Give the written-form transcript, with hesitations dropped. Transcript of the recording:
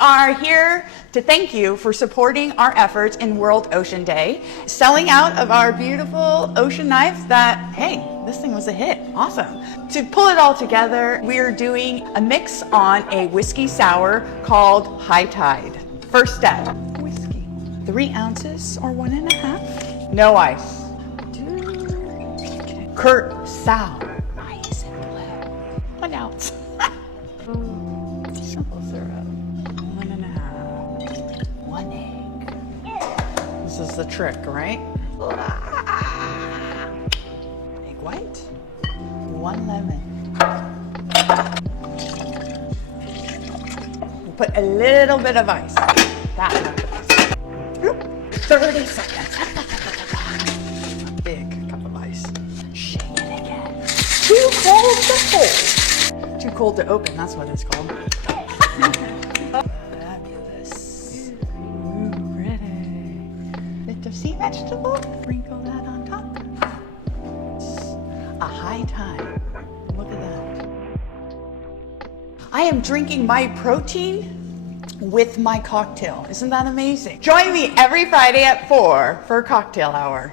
are here to thank you for supporting our efforts in World Ocean Day, selling out of our beautiful ocean knives that, hey, this thing was a hit. Awesome. To pull it all together, we're doing a mix on a whiskey sour called High Tide. First step, whiskey. 3 ounces or 1.5. No ice. Curacao. Nice and blue. 1 ounce. Simple syrup. 1.5. 1 egg. This is the trick, right? Egg white. 1 lemon. We'll put a little bit of ice. That much ice. 30 seconds. A big cup of ice. Shake it again. Too cold to hold. Too cold to open, that's what it's called. Fabulous. Ooh, pretty. Bit of sea vegetable. Sprinkle that on top. A high tide. Look at that. I am drinking my protein with my cocktail. Isn't that amazing? Join me every Friday at 4 for cocktail hour.